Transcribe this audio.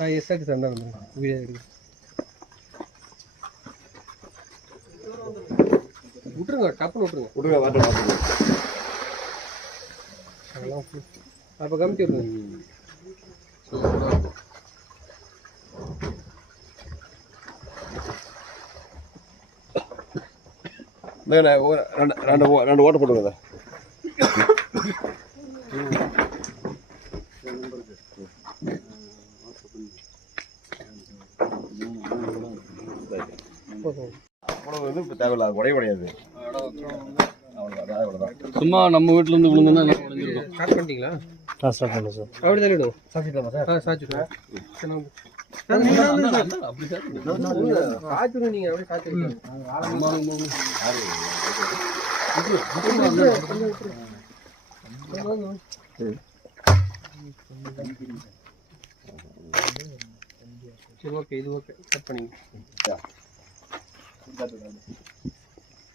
ஆ S ஆக்கு சண்டை வந்துருங்க வீடியோ எடுக்க விட்டுருங்க டப்புன்னு விட்டுருங்க. விடுங்க வாட்டர் பார்த்துங்க அதெல்லாம். அப்போ கமிட்டி விடுங்க. ரெண்டு ரெண்டு ஓட்ட போட்டுங்க போதும் அவ்வளவு இது இப்ப உடைய உடையாது சும்மா நம்ம வீட்டுல இருந்து என்ன உடஞ்சிருக்கும் ஸ்டார்ட் பண்ணிட்டீங்களா? ஆ ஸ்டார்ட் சார் அப்படி தள்ளிவிடுவோம் சாப்பிட்டுக்கலாமா சார் ஆ வந்து- அப்படி சார் சாச்சிடுவோம் நீங்கள் அப்படியே சரி ஓகே இது ஓகே. கட் பண்ணிங்க Gracias.